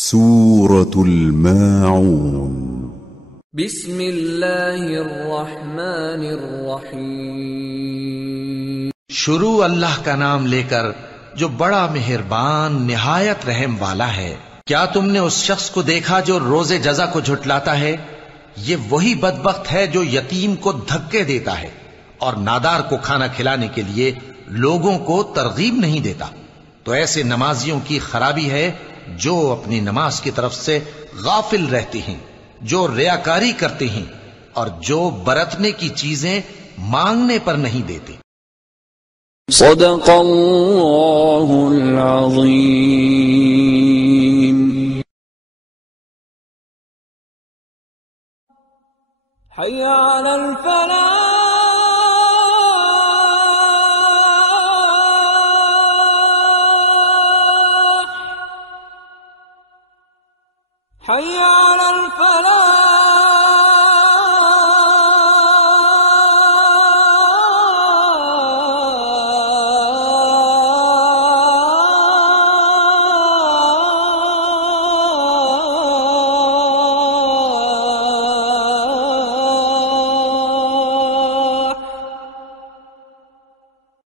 سورة الماعون بسم اللہ الرحمن الرحیم شروع اللہ کا نام لے کر جو بڑا مہربان نہایت رحم والا ہے۔ کیا تم نے اس شخص کو دیکھا جو روز جزا کو جھٹلاتا ہے؟ یہ وہی بدبخت ہے جو یتیم کو دھکے دیتا ہے اور نادار کو کھانا کھلانے کے لیے لوگوں کو ترغیب نہیں دیتا۔ تو ایسے نمازیوں کی خرابی ہے جو اپنی نماز کی طرف سے غافل رہتے ہیں، جو ریاکاری کرتے ہیں اور جو برتنے کی چیزیں مانگنے پر نہیں دیتے۔ صدق اللہ العظیم۔ حی علی الفلاح، حي على الفلاح۔